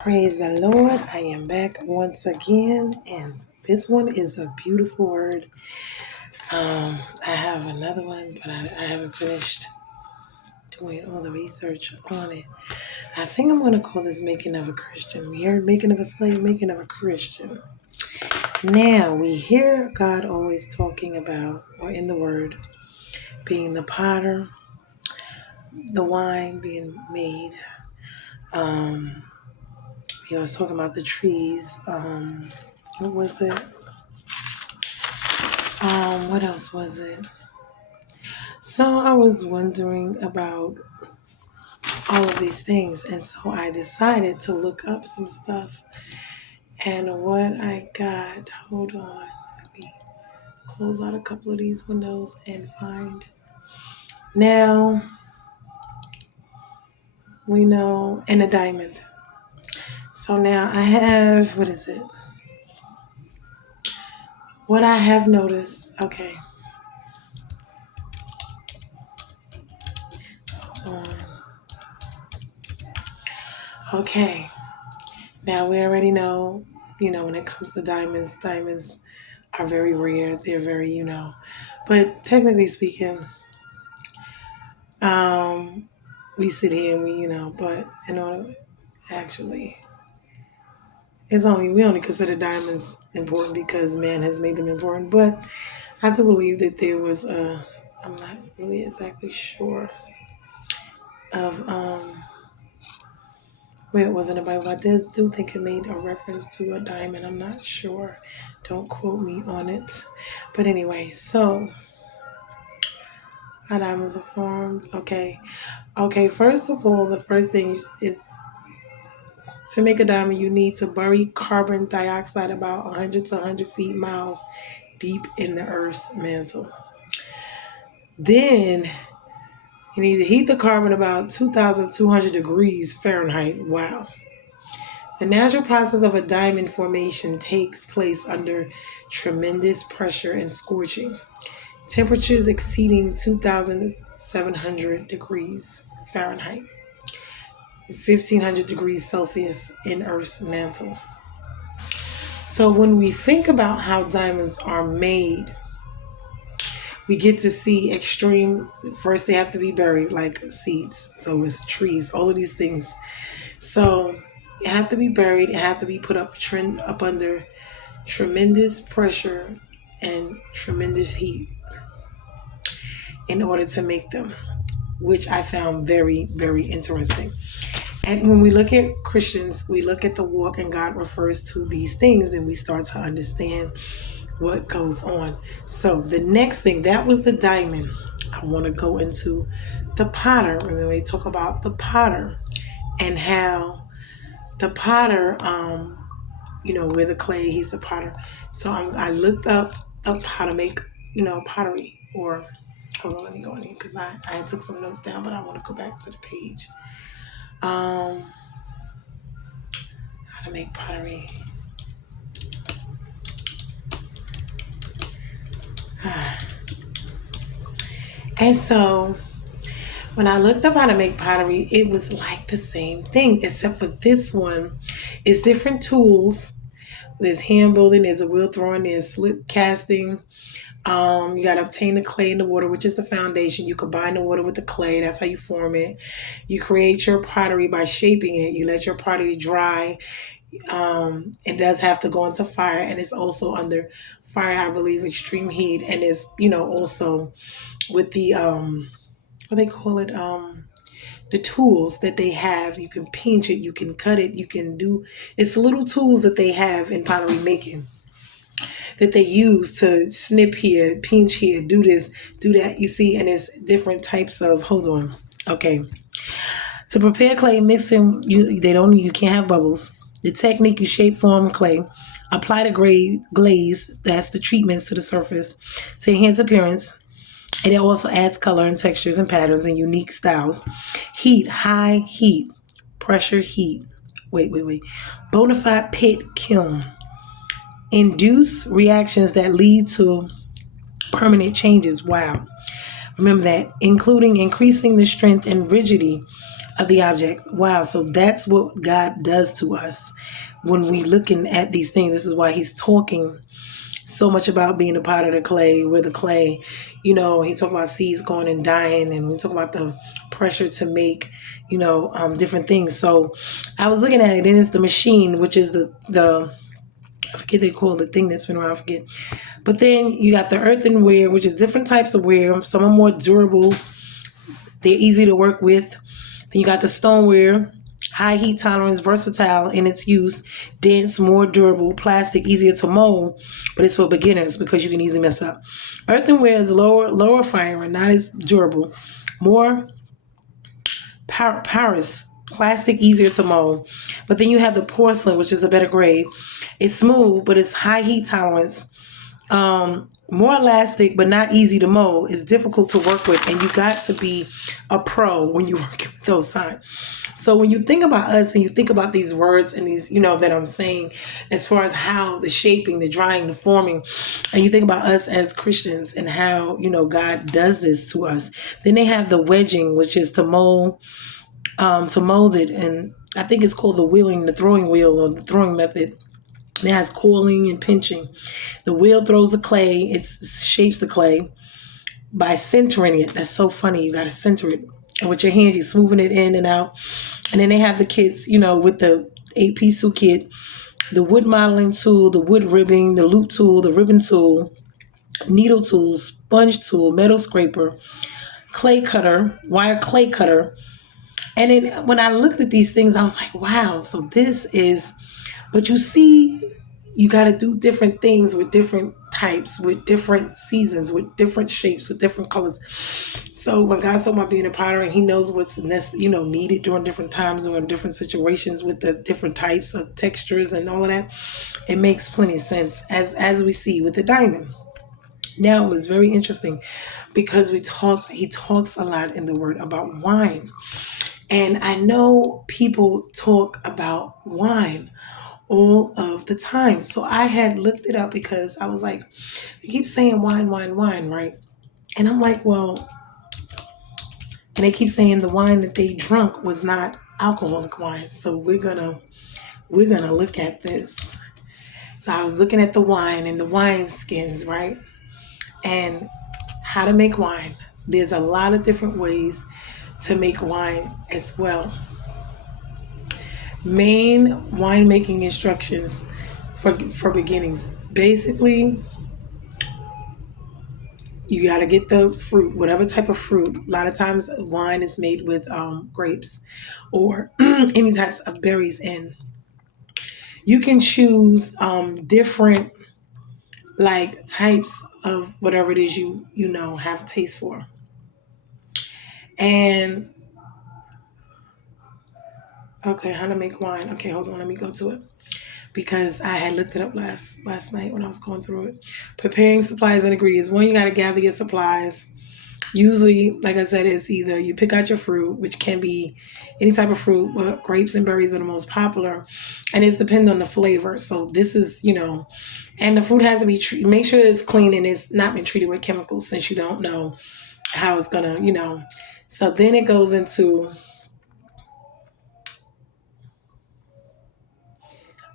Praise the Lord. I am back once again, and this one is a beautiful word. I have another one, but I haven't finished doing all the research on it. I think I'm going to call this Making of a Christian. We heard Making of a Slave, Making of a Christian. Now, we hear God always talking about, or in the word, being the potter, the wine being made. He was talking about the trees. What was it? What else was it? So I was wondering about all of these things, and so I decided to look up some stuff. And what I got, hold on, let me close out a couple of these windows and find. Now, we know, and a diamond. So now I have, what is it? What I have noticed, okay. Hold on. Okay. Now we already know, when it comes to diamonds are very rare. They're very, but technically speaking, we sit here and but in order, actually, we only consider diamonds important because man has made them important. But I do believe that there was I'm not really exactly sure of, where it was in the Bible. I do think it made a reference to a diamond. I'm not sure. Don't quote me on it. But anyway, so how diamonds are formed. Okay. Okay, first of all, the first thing is to make a diamond, you need to bury carbon dioxide about 100 to 100 feet miles deep in the Earth's mantle. Then you need to heat the carbon about 2,200 degrees Fahrenheit. Wow. The natural process of a diamond formation takes place under tremendous pressure and scorching. Temperatures exceeding 2,700 degrees Fahrenheit, 1,500 degrees Celsius in Earth's mantle. So when we think about how diamonds are made, we get to see extreme. First, they have to be buried like seeds. So it's trees, all of these things. So it have to be buried. It have to be put up under tremendous pressure and tremendous heat in order to make them, which I found very, very interesting. And when we look at Christians, we look at the walk and God refers to these things and we start to understand what goes on. So the next thing, that was the diamond. I want to go into the potter. Remember, we talk about the potter and how the potter, with the clay, he's the potter. So I looked up how to make, pottery, or hold on, let me go in here because I took some notes down, but I want to go back to the page. How to make pottery. And so when I looked up how to make pottery, it was like the same thing, except for this one, it's different tools. There's hand building, there's a wheel throwing, there's slip casting. You got to obtain the clay and the water, which is the foundation. You combine the water with the clay. That's how you form it. You create your pottery by shaping it. You let your pottery dry. It does have to go into fire, and it's also under fire, I believe, extreme heat. And it's, also with the, what they call it, the tools that they have. You can pinch it, you can cut it, you can do, it's little tools that they have in pottery making that they use to snip here, pinch here, do this, do that. You see, and it's different types of, hold on. Okay. To prepare clay mixing, you can't have bubbles. The technique, you shape, form clay, apply the glaze, that's the treatments to the surface to enhance appearance. And it also adds color and textures and patterns and unique styles. Heat, high heat, pressure heat. Wait. Bona fide pit kiln. Induce reactions that lead to permanent changes. Wow. Remember that, including increasing the strength and rigidity of the object. Wow. So that's what God does to us when we looking at these things. This is why he's talking so much about being a part of the clay. We're the clay. He talk about seeds going and dying, and we talk about the pressure to make, different things. So I was looking at it, and it's the machine, which is the I forget they call the thing that's been around, I forget. But then you got the earthenware, which is different types of ware. Some are more durable. They're easy to work with. Then you got the stoneware, high heat tolerance, versatile in its use, dense, more durable, plastic, easier to mold, but it's for beginners because you can easily mess up. Earthenware is lower firing, not as durable, more porous, plastic, easier to mold. But then you have the porcelain, which is a better grade. It's smooth, but it's high heat tolerance. More elastic, but not easy to mold. It's difficult to work with, and you got to be a pro when you work with those signs. So when you think about us and you think about these words and these, that I'm saying, as far as how the shaping, the drying, the forming, and you think about us as Christians and how, God does this to us. Then they have the wedging, which is to mold it. And I think it's called the throwing wheel or the throwing method. It has coiling and pinching. The wheel throws the clay. It shapes the clay by centering it. That's so funny. You got to center it. And with your hands, you're smoothing it in and out. And then they have the kits, with the 8-piece kit, the wood modeling tool, the wood ribbing, the loop tool, the ribbon tool, needle tool, sponge tool, metal scraper, clay cutter, wire clay cutter. And then when I looked at these things, I was like, wow, so this is, but you see, you got to do different things with different types, with different seasons, with different shapes, with different colors. So when God's talking about being a potter and he knows what's needed during different times or in different situations with the different types of textures and all of that, it makes plenty of sense as we see with the diamond. Now it was very interesting because he talks a lot in the word about wine. And I know people talk about wine all of the time. So I had looked it up because I was like, they keep saying wine, wine, wine, right? And I'm like, well, and they keep saying the wine that they drunk was not alcoholic wine. So we're gonna look at this. So I was looking at the wine and the wine skins, right? And how to make wine. There's a lot of different ways to make wine as well. Main winemaking instructions for beginnings. Basically, you got to get the fruit, whatever type of fruit. A lot of times wine is made with grapes or any types of berries. And you can choose different types of whatever it is you have a taste for. And okay, how to make wine. Okay, hold on, let me go to it. Because I had looked it up last night when I was going through it. Preparing supplies and ingredients. One, you got to gather your supplies. Usually, like I said, it's either you pick out your fruit, which can be any type of fruit, but grapes and berries are the most popular. And it's dependent on the flavor. So this is, and the fruit has to be, make sure it's clean and it's not been treated with chemicals since you don't know how it's going to, So then it goes into,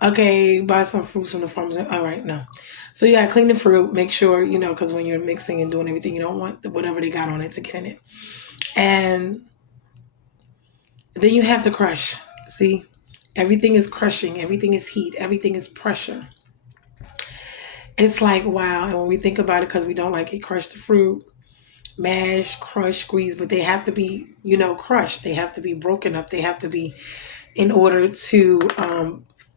okay, buy some fruits from the farmers. All right, no. So you got to clean the fruit. Make sure, because when you're mixing and doing everything, you don't want whatever they got on it to get in it. And then you have to crush. See, everything is crushing. Everything is heat. Everything is pressure. It's like, wow. And when we think about it, because we don't like it, crush the fruit, mash, crush, squeeze, but they have to be, crushed. They have to be broken up. They have to be in order to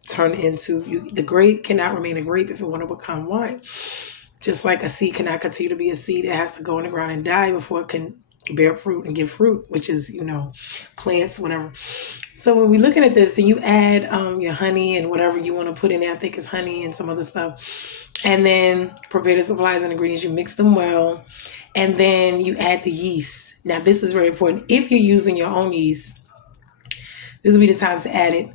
turn into, the grape cannot remain a grape if it want to become wine. Just like a seed cannot continue to be a seed, it has to go in the ground and die before it can bear fruit and give fruit, which is, plants, whatever. So when we're looking at this, then you add your honey and whatever you want to put in there. I think it's honey and some other stuff. And then prepare the supplies and ingredients. You mix them well. And then you add the yeast. Now, this is very important. If you're using your own yeast, this will be the time to add it.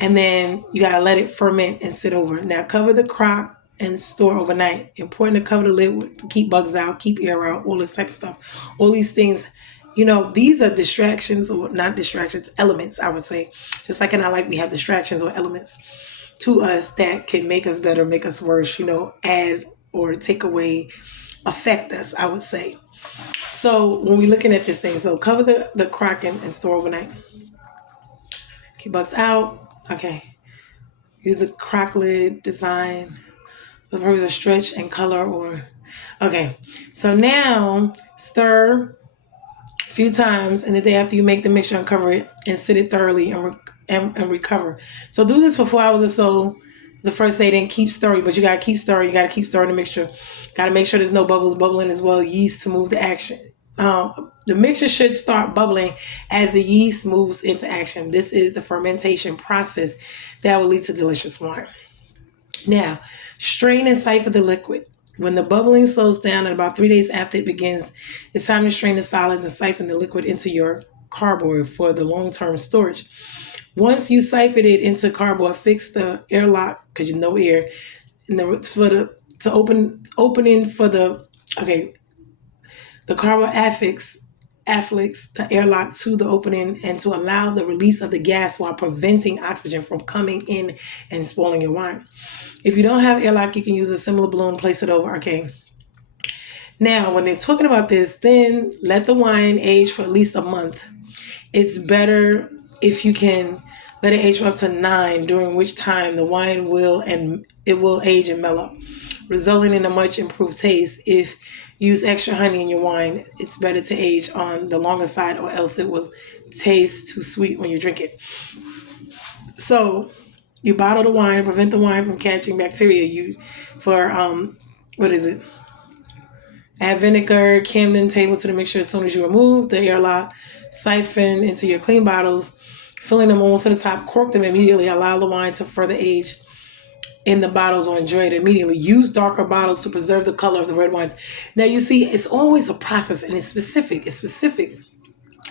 And then you got to let it ferment and sit over. Now, cover the crock and store overnight. Important to cover the lid, keep bugs out, keep air out, all this type of stuff. All these things These are distractions, or not distractions, elements, I would say. Just like in our life, we have distractions or elements to us that can make us better, make us worse, add or take away, affect us, I would say. So when we're looking at this thing, so cover the crock and store overnight. Keep bugs out. Okay. Use a crock lid design. The purpose of stretch and color or. Okay. So now stir a few times, and the day after you make the mixture, uncover it and sit it thoroughly and recover. So do this for 4 hours or so. The first day, then keep stirring, but you gotta keep stirring. You gotta keep stirring the mixture. Gotta make sure there's no bubbles bubbling as well. Yeast to move the action. The mixture should start bubbling as the yeast moves into action. This is the fermentation process that will lead to delicious wine. Now, strain and siphon the liquid. When the bubbling slows down and about 3 days after it begins, it's time to strain the solids and siphon the liquid into your cardboard for the long-term storage. Once you siphon it into cardboard, fix the airlock because you know air, and opening for the cardboard affix the airlock to the opening and to allow the release of the gas while preventing oxygen from coming in and spoiling your wine. If you don't have airlock, you can use a similar balloon, place it over. Okay. Now, when they're talking about this, then let the wine age for at least a month. It's better if you can let it age for up to 9, during which time the wine will age and mellow, resulting in a much improved taste. If you use extra honey in your wine, it's better to age on the longer side, or else it will taste too sweet when you drink it. So you bottle the wine, prevent the wine from catching bacteria. Add vinegar, Camden table to the mixture as soon as you remove the airlock. Siphon into your clean bottles, filling them almost to the top. Cork them immediately. Allow the wine to further age in the bottles or enjoy it immediately. Use darker bottles to preserve the color of the red wines. Now you see, it's always a process, and it's specific.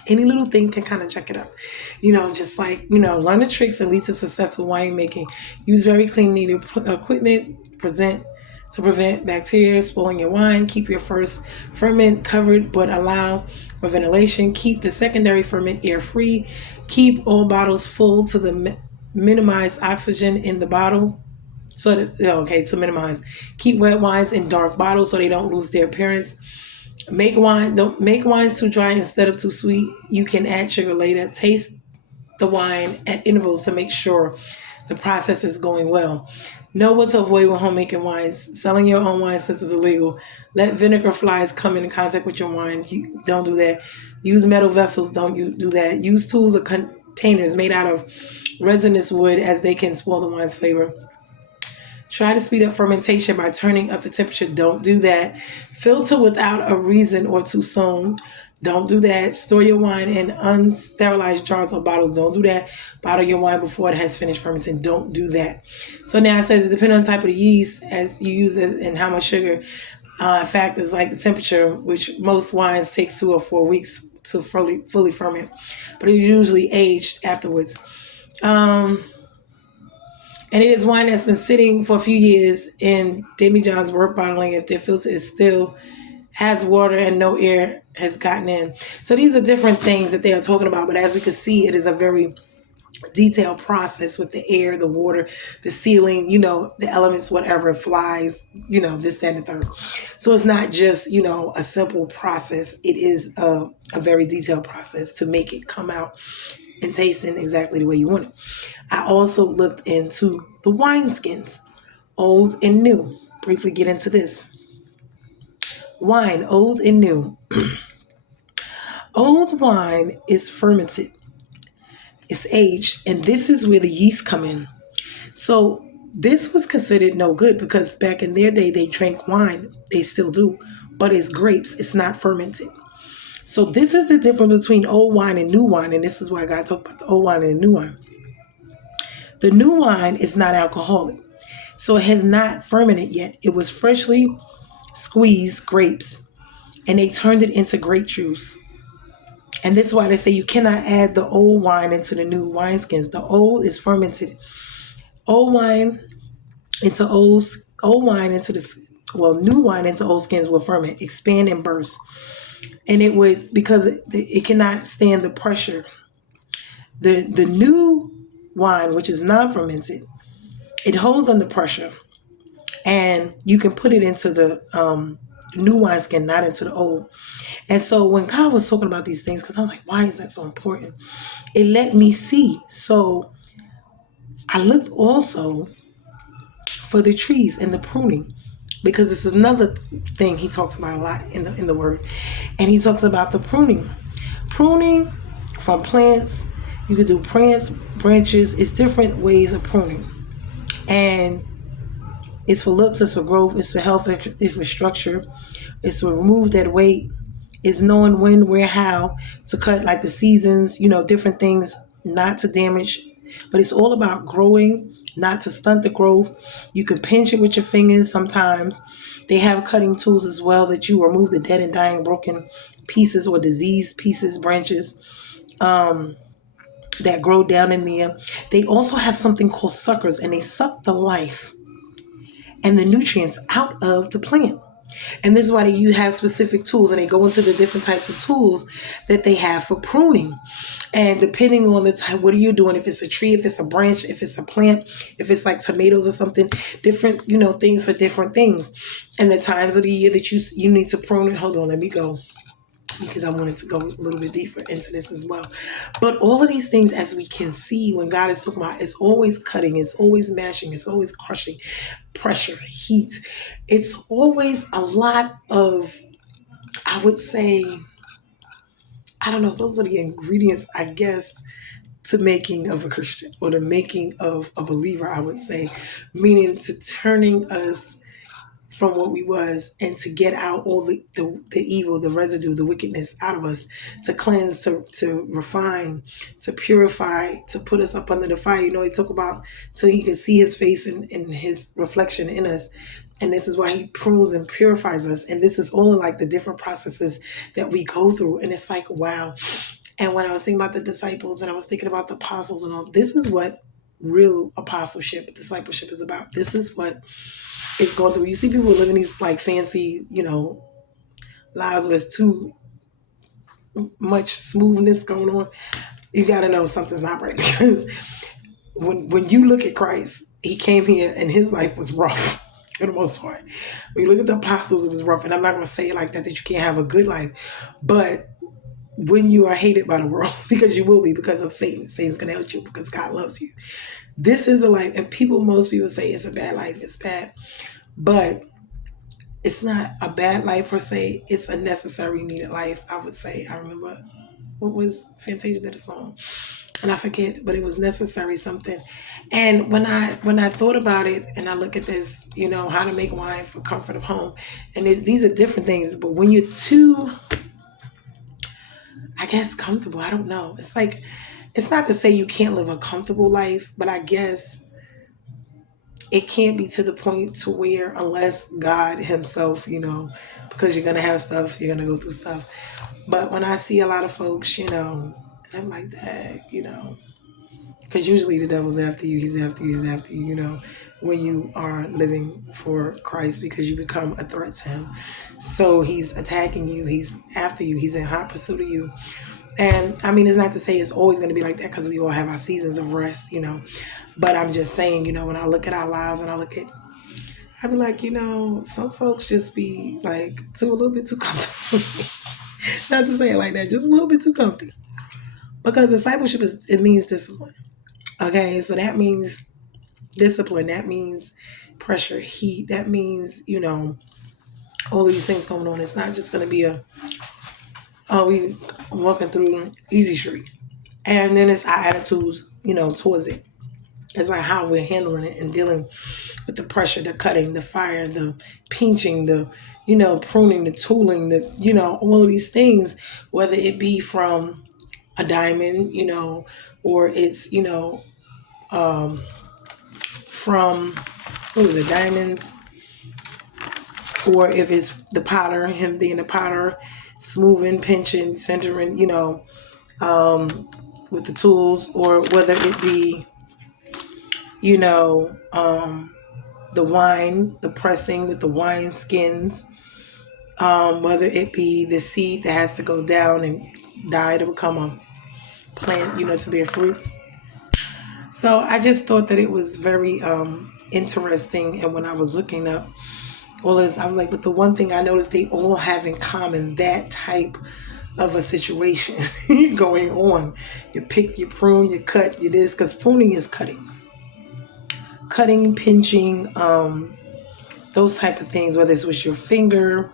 Any little thing can kind of check it up. Just like, learn the tricks and lead to successful winemaking. Use very clean, neat equipment to prevent bacteria spoiling your wine. Keep your first ferment covered, but allow for ventilation. Keep the secondary ferment air-free. Keep all bottles full to minimize oxygen in the bottle. To minimize. Keep wet wines in dark bottles so they don't lose their appearance. Don't make wines too dry instead of too sweet. You can add sugar later. Taste the wine at intervals to make sure the process is going well. Know what to avoid when homemaking wines. Selling your own wine since it's illegal. Let vinegar flies come in contact with your wine. Don't do that. Use metal vessels. Don't do that. Use tools or containers made out of resinous wood, as they can spoil the wine's flavor. Try to speed up fermentation by turning up the temperature. Don't do that. Filter without a reason or too soon. Don't do that. Store your wine in unsterilized jars or bottles. Don't do that. Bottle your wine before it has finished fermenting. Don't do that. So now it says it depends on the type of the yeast as you use it and how much sugar. Factors like the temperature, which most wines takes 2 or 4 weeks to fully ferment, but it's usually aged afterwards. And it is wine that's been sitting for a few years in demijohns worth bottling if their filter is still has water and no air has gotten in. So these are different things that they are talking about. But as we can see, it is a very detailed process with the air, the water, the sealing, the elements, whatever, flies, this, that, and the third. So it's not just, a simple process. It is a very detailed process to make it come out and tasting exactly the way you want it. I also looked into the wineskins, old and new. Briefly get into this. Wine, old and new. Old wine is fermented. It's aged, and this is where the yeast come in. So this was considered no good because back in their day, they drank wine. They still do, but it's grapes. It's not fermented. So this is the difference between old wine and new wine, and this is why I got to talk about the old wine and the new wine. The new wine is not alcoholic, so it has not fermented yet. It was freshly squeezed grapes, and they turned it into grape juice. And this is why they say you cannot add the old wine into the new wineskins. The old is fermented. Old wine into new wine into old skins will ferment, expand, and burst. And it would, because it cannot stand the pressure. The new wine, which is non-fermented, it holds under pressure, and you can put it into the new wineskin, not into the old. And so when God was talking about these things, because I was like, why is that so important? It let me see. So I looked also for the trees and the pruning, because this is another thing he talks about a lot in the word. And he talks about the pruning from plants. You could do plants, branches. It's different ways of pruning, and it's for looks, it's for growth, it's for health, it's for structure, it's to remove that weight, it's knowing when, where, how to cut, like the seasons, different things, not to damage. But it's all about growing, not to stunt the growth. You can pinch it with your fingers sometimes. They have cutting tools as well that you remove the dead and dying broken pieces or diseased pieces, branches that grow down in there. They also have something called suckers, and they suck the life and the nutrients out of the plant. And this is why you have specific tools, and they go into the different types of tools that they have for pruning. And depending on the type, what are you doing? If it's a tree, if it's a branch, if it's a plant, if it's like tomatoes or something, different, things for different things. And the times of the year that you need to prune it. Hold on, let me go, because I wanted to go a little bit deeper into this as well. But all of these things, as we can see, when God is talking about, it's always cutting, it's always mashing, it's always crushing, pressure, heat. It's always a lot of, I would say, I don't know, those are the ingredients, I guess, to making of a Christian, or the making of a believer, I would say, meaning to turning us from what we was, and to get out all the evil, the residue, the wickedness out of us, to cleanse, to refine, to purify, to put us up under the fire. He talk about till he could see his face and his reflection in us. And this is why he prunes and purifies us. And this is all like the different processes that we go through. And it's like, wow. And when I was thinking about the disciples, and I was thinking about the apostles and all, this is what real apostleship, discipleship is about. This is what it's going through. You see people living these like fancy, lives where it's too much smoothness going on. You got to know something's not right, because when you look at Christ, he came here and his life was rough for the most part. When you look at the apostles, it was rough. And I'm not going to say it like that you can't have a good life. But when you are hated by the world, because you will be, because of Satan, Satan's going to help you because God loves you. This is a life, and most people say it's a bad life, it's bad. But it's not a bad life per se. It's a necessary, needed life, I would say. I remember, what was Fantasia did a song, and I forget, but it was necessary something. And when I thought about it, and I look at this, how to make wine for comfort of home, and these are different things. But when you're too, I guess, comfortable, I don't know. It's like, it's not to say you can't live a comfortable life, but I guess it can't be to the point to where, unless God himself, because you're going to have stuff, you're going to go through stuff. But when I see a lot of folks, and I'm like, that, because usually the devil's after you, he's after you, when you are living for Christ, because you become a threat to him. So he's attacking you, he's after you, he's in hot pursuit of you. And I mean, it's not to say it's always going to be like that, because we all have our seasons of rest, But I'm just saying, when I look at our lives, and I be like, some folks just be like a little bit too comfortable. Not to say it like that, just a little bit too comfortable. Because discipleship it means discipline. Okay, so that means discipline. That means pressure, heat. That means, all these things going on. It's not just going to be we walking through easy street. And then it's our attitudes, towards it. It's like how we're handling it and dealing with the pressure, the cutting, the fire, the pinching, the, pruning, the tooling, all of these things, whether it be from a diamond, or it's, from, what was it, diamonds, or if it's the powder, him being the powder, smoothing, pinching, centering, with the tools, or whether it be, the wine, the pressing with the wine skins, whether it be the seed that has to go down and die to become a plant, to bear fruit. So I just thought that it was very interesting. And when I was looking up all this, I was like, but the one thing I noticed they all have in common, that type of a situation going on. You pick, you prune, you cut, you this, because pruning is cutting, pinching, those type of things, whether it's with your finger,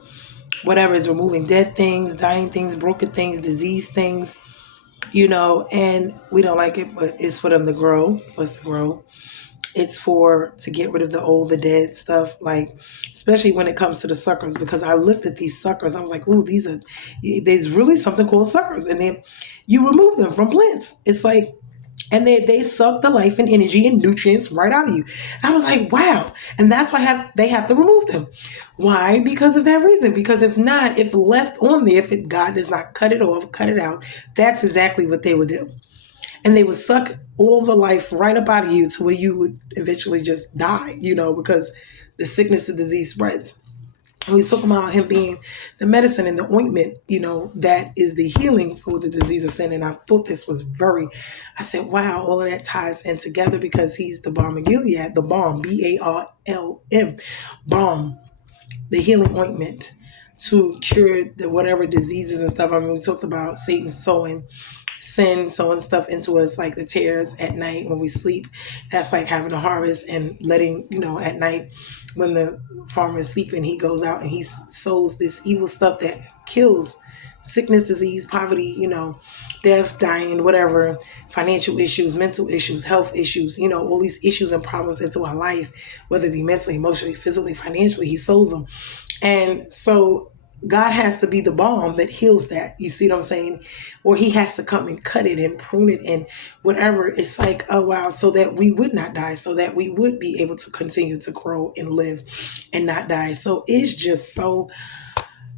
whatever, is removing dead things, dying things, broken things, diseased things, and we don't like it, but it's for them to grow, for us to grow. It's for to get rid of the old, the dead stuff, like especially when it comes to the suckers, because I looked at these suckers, I was like, ooh, there's really something called suckers, and then you remove them from plants. It's like, and they suck the life and energy and nutrients right out of you. I was like, wow. And that's why they have to remove them. Why? Because of that reason. Because if not, if left on there, if God does not cut it off, cut it out, that's exactly what they would do. And they would suck all the life right up out of you to where you would eventually just die, because the sickness, the disease spreads. And we talk about him being the medicine and the ointment, that is the healing for the disease of sin. And I thought this was I said, wow, all of that ties in together, because he's the balm of Gilead, the balm, Balm, balm, the healing ointment to cure the whatever diseases and stuff. I mean, we talked about Satan sowing stuff into us, like the tares at night when we sleep. That's like having a harvest and letting, at night when the farmer is sleeping, he goes out and he sows this evil stuff that kills sickness, disease, poverty, death, dying, whatever, financial issues, mental issues, health issues, all these issues and problems into our life, whether it be mentally, emotionally, physically, financially, he sows them. And so God has to be the balm that heals that. You see what I'm saying? Or he has to come and cut it and prune it and whatever. It's like, oh, wow. So that we would not die, so that we would be able to continue to grow and live and not die. So it's just so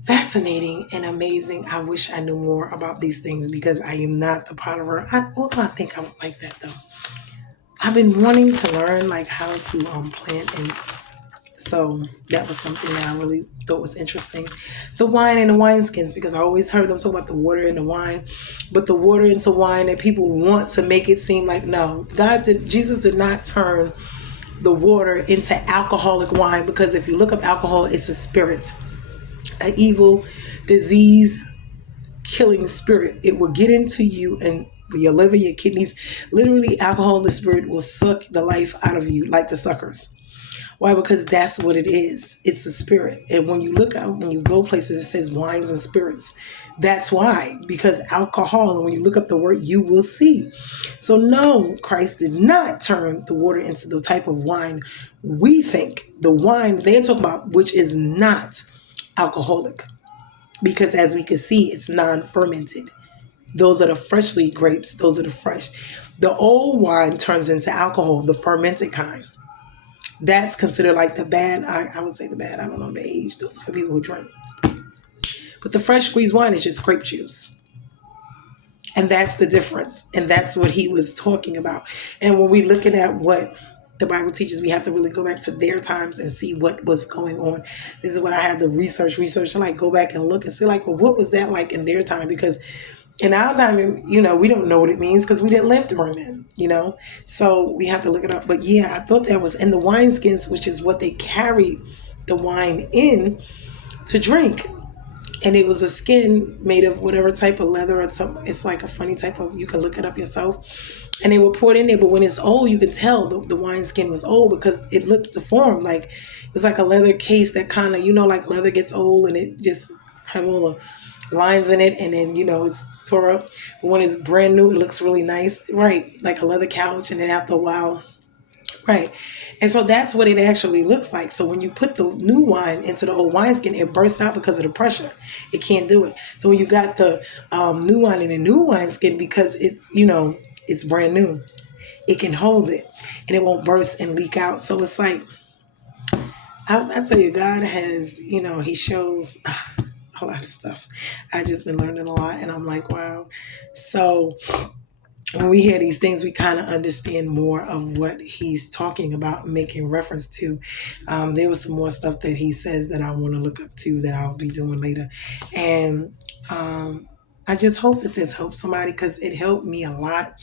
fascinating and amazing. I wish I knew more about these things, because I am not the potterer. I think I would like that though. I've been wanting to learn like how to plant, and so that was something that I really thought was interesting. The wine and the wineskins, because I always heard them talk about the water and the wine, but the water into wine, and people want to make it seem like, no, Jesus did not turn the water into alcoholic wine, because if you look up alcohol, it's a spirit, an evil, disease, killing spirit. It will get into you and your liver, your kidneys. Literally, alcohol, the spirit will suck the life out of you like the suckers. Why? Because that's what it is. It's a spirit. And when you go places, it says wines and spirits. That's why. Because alcohol, and when you look up the word, you will see. So no, Christ did not turn the water into the type of wine we think. The wine they're talking about, which is not alcoholic. Because as we can see, it's non-fermented. Those are the freshly grapes. Those are the fresh. The old wine turns into alcohol, the fermented kind. That's considered like the bad. I would say the bad. I don't know the age. Those are for people who drink. But the fresh squeezed wine is just grape juice. And that's the difference. And that's what he was talking about. And when we're looking at what the Bible teaches, we have to really go back to their times and see what was going on. This is what I had to research and like go back and look and see like, well, what was that like in their time? Because in our time, we don't know what it means because we didn't live during that, So we have to look it up. But yeah, I thought that was in the wineskins, which is what they carry the wine in to drink. And it was a skin made of whatever type of leather or something. It's like a funny type of, you can look it up yourself. And they were poured in there. But when it's old, you can tell the wineskin was old because it looked deformed. Like it was like a leather case that kind of, like leather gets old and it just had all the lines in it. And then, it's tore up. But when it's brand new, it looks really nice. Right. Like a leather couch. And then after a while, right. And so that's what it actually looks like. So when you put the new wine into the old wineskin, it bursts out because of the pressure. It can't do it. So when you got the new wine in a new wineskin, because it's, it's brand new, it can hold it and it won't burst and leak out. So it's like, I tell you, God has, he shows a lot of stuff. I just been learning a lot and I'm like, wow. So when we hear these things, we kind of understand more of what he's talking about, making reference to. There was some more stuff that he says that I want to look up to that I'll be doing later. And I just hope that this helps somebody because it helped me a lot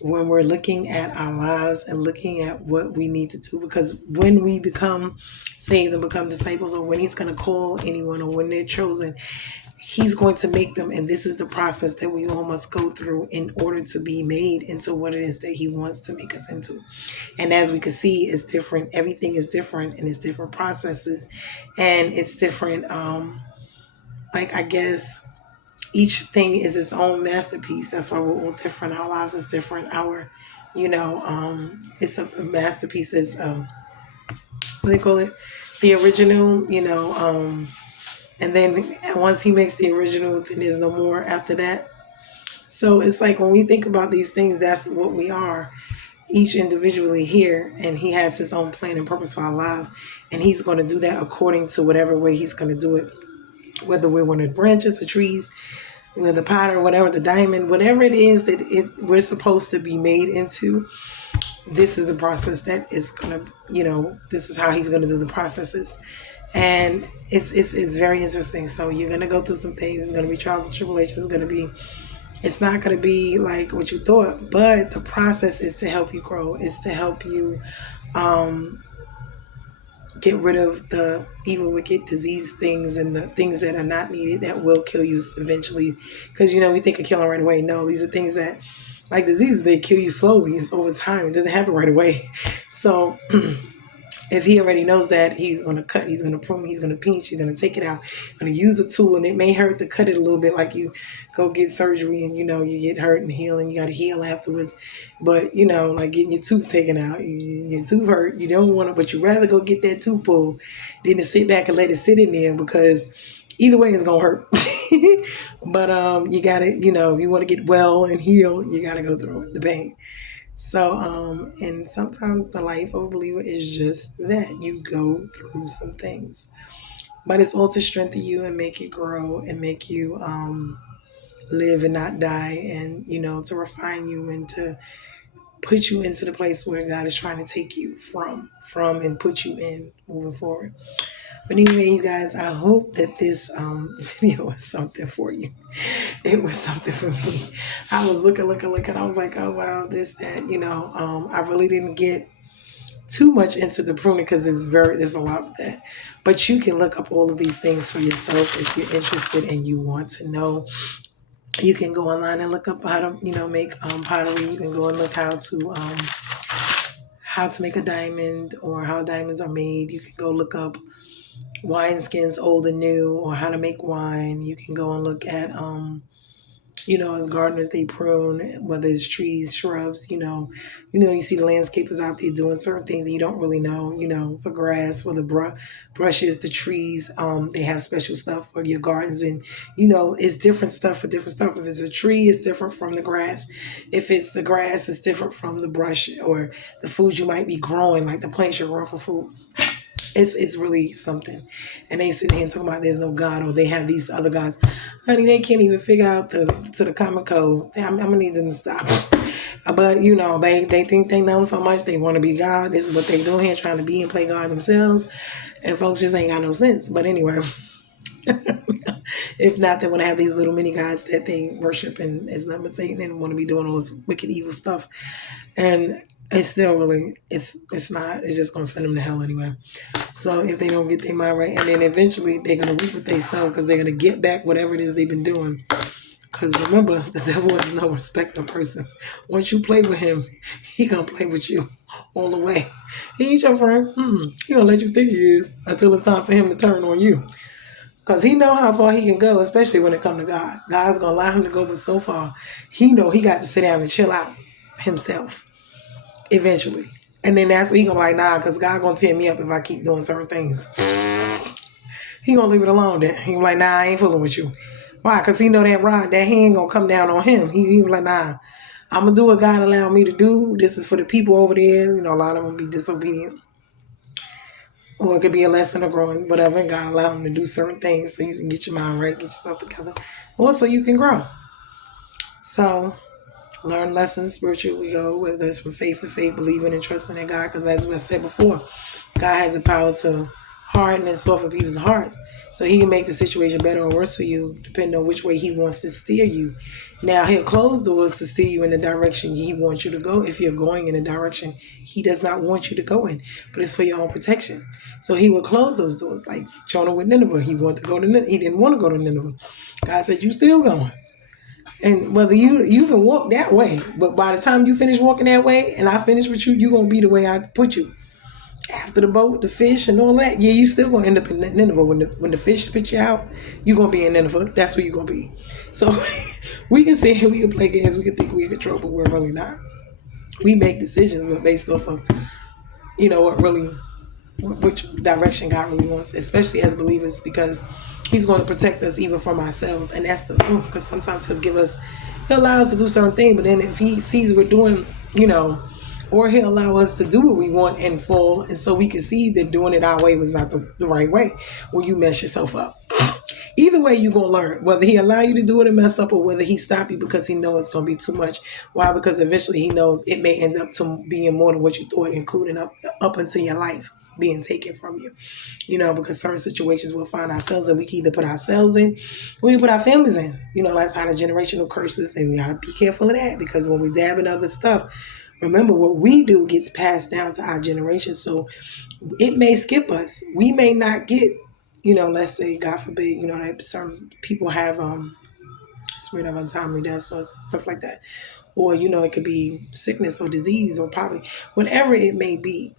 when we're looking at our lives and looking at what we need to do. Because when we become saved and become disciples, or when he's going to call anyone, or when they're chosen, he's going to make them, and this is the process that we all must go through in order to be made into what it is that he wants to make us into. And as we can see, it's different. Everything is different, and it's different processes, and it's different. Like, I guess each thing is its own masterpiece. That's why we're all different. Our lives is different. Our, it's a masterpiece. Is what they call it, the original. And then once he makes the original, then there's no more after that. So it's like when we think about these things, that's what we are, each individually here, and he has his own plan and purpose for our lives, and he's going to do that according to whatever way he's going to do it, whether we're one of the branches, the trees, the pot, or whatever, the diamond, whatever it is that we're supposed to be made into. This is a process that is going to, this is how he's going to do the processes. And it's very interesting. So you're going to go through some things. It's going to be trials and tribulations. It's not going to be like what you thought, but the process is to help you grow. It's to help you get rid of the evil, wicked, disease things and the things that are not needed that will kill you eventually. Because, we think of killing right away. No, these are things that, like diseases, they kill you slowly. It's over time. It doesn't happen right away. So if he already knows that, he's going to cut, he's going to prune, he's going to pinch, he's going to take it out, going to use the tool, and it may hurt to cut it a little bit, like you go get surgery and, you get hurt and heal, and you got to heal afterwards. But, like getting your tooth taken out, your tooth hurt, you don't want to, but you rather go get that tooth pulled than to sit back and let it sit in there, because either way it's going to hurt. But you got to, if you want to get well and heal, you got to go through it, the pain. So, and sometimes the life of a believer is just that. You go through some things. But it's all to strengthen you and make you grow and make you live and not die, and, to refine you and to put you into the place where God is trying to take you from and put you in moving forward. But anyway, you guys, I hope that this video was something for you. It was something for me. I was looking. I was like, oh, wow, this, that, I really didn't get too much into the pruning because there's a lot with that. But you can look up all of these things for yourself if you're interested and you want to know. You can go online and look up how to, make pottery. You can go and look how to make a diamond or how diamonds are made. You can go look up wine skins, old and new, or how to make wine. You can go and look at, as gardeners, they prune, whether it's trees, shrubs, you see the landscapers out there doing certain things and you don't really know, for grass, for the brushes, the trees, they have special stuff for your gardens, and, it's different stuff for different stuff. If it's a tree, it's different from the grass. If it's the grass, it's different from the brush or the food you might be growing, like the plants you're growing for food. It's really something. And they sit here and talk about there's no God, or they have these other gods. Honey, they can't even figure out the common code. I'm going to need them to stop. But, they think they know so much. They want to be God. This is what they doing here, trying to be and play God themselves. And folks just ain't got no sense. But anyway, if not, they want to have these little mini gods that they worship, and it's not but Satan, and want to be doing all this wicked, evil stuff. And it's still really, it's not, it's just going to send them to hell anyway. So if they don't get their mind right, and then eventually they're going to reap what they sow, because they're going to get back whatever it is they've been doing. Because remember, the devil has no respect of persons. Once you play with him, he going to play with you all the way. He ain't your friend. He going to let you think he is until it's time for him to turn on you. Because he know how far he can go, especially when it comes to God. God's going to allow him to go but so far. He know he got to sit down and chill out himself eventually. And then that's when he going to be like, nah, because God going to tear me up if I keep doing certain things. He going to leave it alone then. He be like, nah, I ain't fooling with you. Why? Because he know that rod, that hand going to come down on him. He be like, nah, I'm going to do what God allowed me to do. This is for the people over there. A lot of them be disobedient. Or it could be a lesson of growing, whatever. And God allowed them to do certain things so you can get your mind right, get yourself together. Or so you can grow. So learn lessons spiritually, go, whether it's from faith to faith, believing and trusting in God. Because as we said before, God has the power to harden and soften people's hearts. So he can make the situation better or worse for you, depending on which way he wants to steer you. Now, he'll close doors to steer you in the direction he wants you to go if you're going in a direction he does not want you to go in. But it's for your own protection. So he will close those doors. Like Jonah with Nineveh. He wanted to go to Nineveh. He didn't want to go to Nineveh. God said, you still going. And whether you can walk that way, but by the time you finish walking that way and I finish with you, you're going to be the way I put you. After the boat, the fish, and all that, yeah, you still gonna end up in Nineveh. When the fish spit you out, you gonna be in Nineveh. That's where you gonna be. So we can sit here, we can play games, we can think we can control, but we're really not. We make decisions, but based off of what really, which direction God really wants, especially as believers, because He's going to protect us even from ourselves, and that's because sometimes He'll allow us to do certain things, but then if He sees we're doing, or He'll allow us to do what we want in full, and so we can see that doing it our way was not the right way, where you mess yourself up. Either way, you're going to learn, whether He allow you to do it and mess up, or whether He stop you because He knows it's going to be too much. Why? Because eventually He knows it may end up to being more than what you thought, including up into your life being taken from you. Because certain situations we'll find ourselves in, we can either put ourselves in, or we can put our families in. That's how the generational curses, and we got to be careful of that, because when we dab in other stuff, remember, what we do gets passed down to our generation. So it may skip us. We may not get, let's say, God forbid, that certain people have spirit of untimely death or stuff like that. Or, it could be sickness or disease or poverty. Whatever it may be,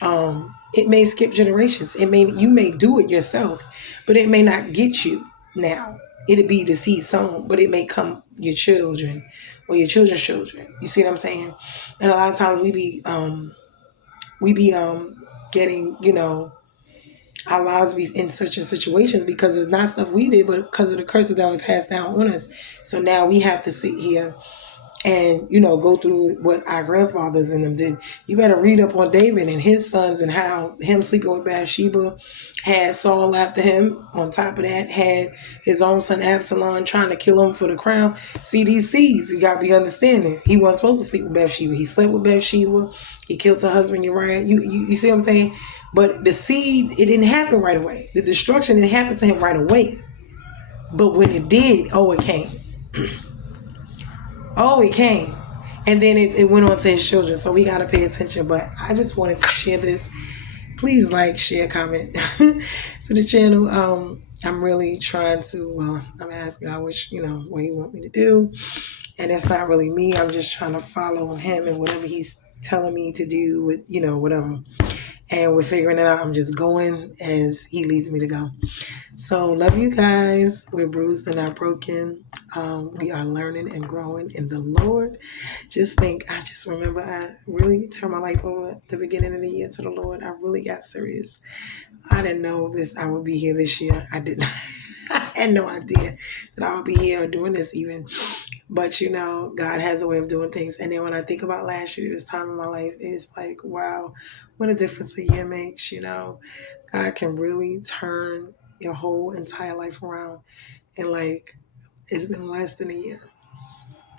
it may skip generations. You may do it yourself, but it may not get you now. It'll be the seed sown, but it may come your children or your children's children. You see what I'm saying? And a lot of times we be getting, our lives be in certain situations because of not stuff we did, but because of the curses that were passed down on us. So now we have to sit here and, go through what our grandfathers and them did. You better read up on David and his sons and how him sleeping with Bathsheba had Saul after him. On top of that, had his own son Absalom trying to kill him for the crown. See, these seeds, you got to be understanding. He wasn't supposed to sleep with Bathsheba. He slept with Bathsheba. He killed her husband Uriah. You see what I'm saying? But the seed, it didn't happen right away. The destruction didn't happen to him right away. But when it did, it came. It came. And then it went on to his children. So we got to pay attention. But I just wanted to share this. Please like, share, comment to the channel. I'm really trying to, I'm asking God what He want me to do. And it's not really me. I'm just trying to follow Him and whatever He's telling me to do with, whatever. And we're figuring it out. I'm just going as He leads me to go. So love you guys. We're bruised and not broken. We are learning and growing in the Lord. I just remember I really turned my life over at the beginning of the year to the Lord. I really got serious. I didn't know I would be here this year. I didn't. I had no idea that I would be here doing this even. But, God has a way of doing things. And then when I think about last year, this time in my life, it's like, wow, what a difference a year makes. God can really turn your whole entire life around. And it's been less than a year.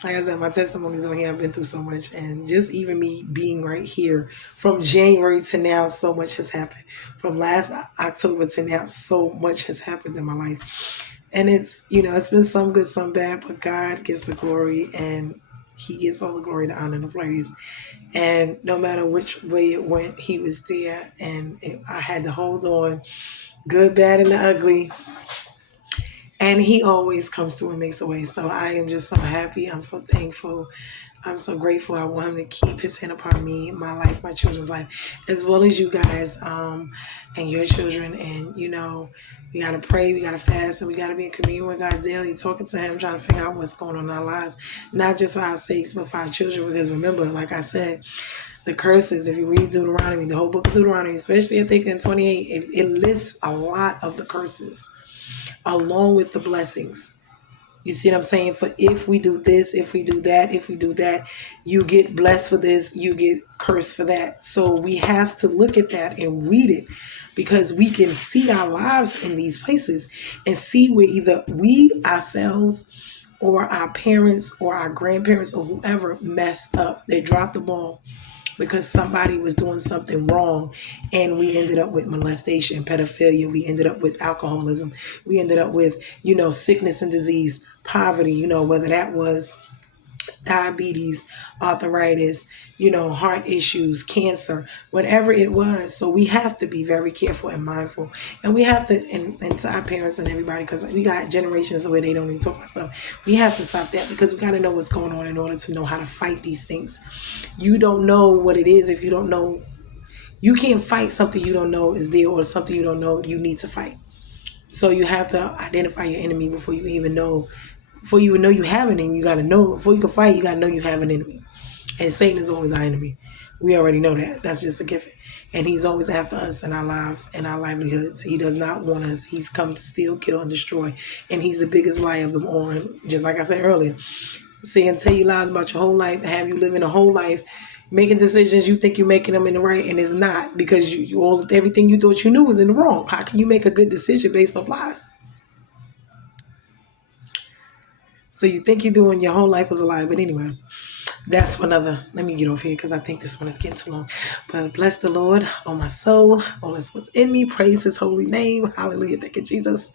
Like I said, my testimonies on here, I've been through so much. And just even me being right here from January to now, so much has happened. From last October to now, so much has happened in my life. And it's, it's been some good, some bad, but God gets the glory, and He gets all the glory, the honor, and the praise. And no matter which way it went, He was there, and I had to hold on, good, bad, and the ugly. And He always comes through and makes a way. So I am just so happy. I'm so thankful. I'm so grateful. I want Him to keep His hand upon me, my life, my children's life, as well as you guys and your children. And, we got to pray, we got to fast, and we got to be in communion with God daily, talking to Him, trying to figure out what's going on in our lives, not just for our sakes, but for our children. Because remember, like I said, the curses, if you read Deuteronomy, the whole book of Deuteronomy, especially I think in 28, it lists a lot of the curses along with the blessings. You see what I'm saying? For if we do this, if we do that, you get blessed for this, you get cursed for that. So we have to look at that and read it, because we can see our lives in these places and see where either we ourselves or our parents or our grandparents or whoever messed up. They dropped the ball because somebody was doing something wrong, and we ended up with molestation, pedophilia. We ended up with alcoholism. We ended up with, sickness and disease, poverty, whether that was diabetes, arthritis, heart issues, cancer, whatever it was. So we have to be very careful and mindful. And we have to, and to our parents and everybody, because we got generations where they don't even talk about stuff. We have to stop that because we got to know what's going on in order to know how to fight these things. You don't know what it is if you don't know. You can't fight something you don't know is there, or something you don't know you need to fight. So you have to identify your enemy before you even know. Before you even know you have an enemy, you got to know. Before you can fight, you got to know you have an enemy. And Satan is always our enemy. We already know that. That's just a given. And he's always after us in our lives and our livelihoods. He does not want us. He's come to steal, kill, and destroy. And he's the biggest liar of them all. And just like I said earlier, say and tell you lies about your whole life, have you living a whole life, making decisions you think you're making them in the right, and it's not, because you all everything you thought you knew was in the wrong. How can you make a good decision based off lies? So you think you're doing your whole life was a lie. But anyway, that's for another. Let me get off here because I think this one is getting too long. But bless the Lord, oh my soul, all that's what's in me. Praise his holy name. Hallelujah. Thank you, Jesus.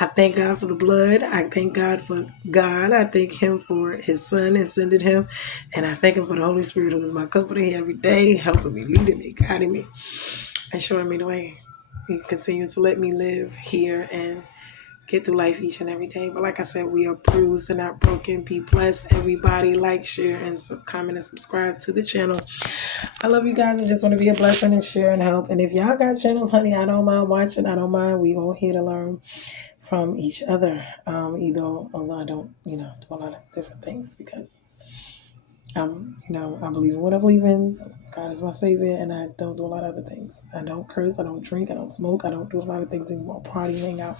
I thank God for the blood. I thank God for God. I thank him for his son and sending him. And I thank him for the Holy Spirit, who is my comforter here every day, helping me, leading me, guiding me, and showing me the way. He continues to let me live here and get through life each and every day. But like I said, we are bruised and not broken. Be blessed, everybody. Like, share, and comment and subscribe to the channel. I love you guys. I just want to be a blessing and share and help. And if y'all got channels, honey, I don't mind watching. I don't mind. We all here to learn from each other. Although I don't, do a lot of different things, because I believe in what I believe in. God is my savior, and I don't do a lot of other things. I don't curse. I don't drink. I don't smoke. I don't do a lot of things anymore. Party, hang out.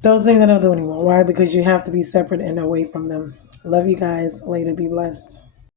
Those things I don't do anymore. Why? Because you have to be separate and away from them. Love you guys. Later. Be blessed.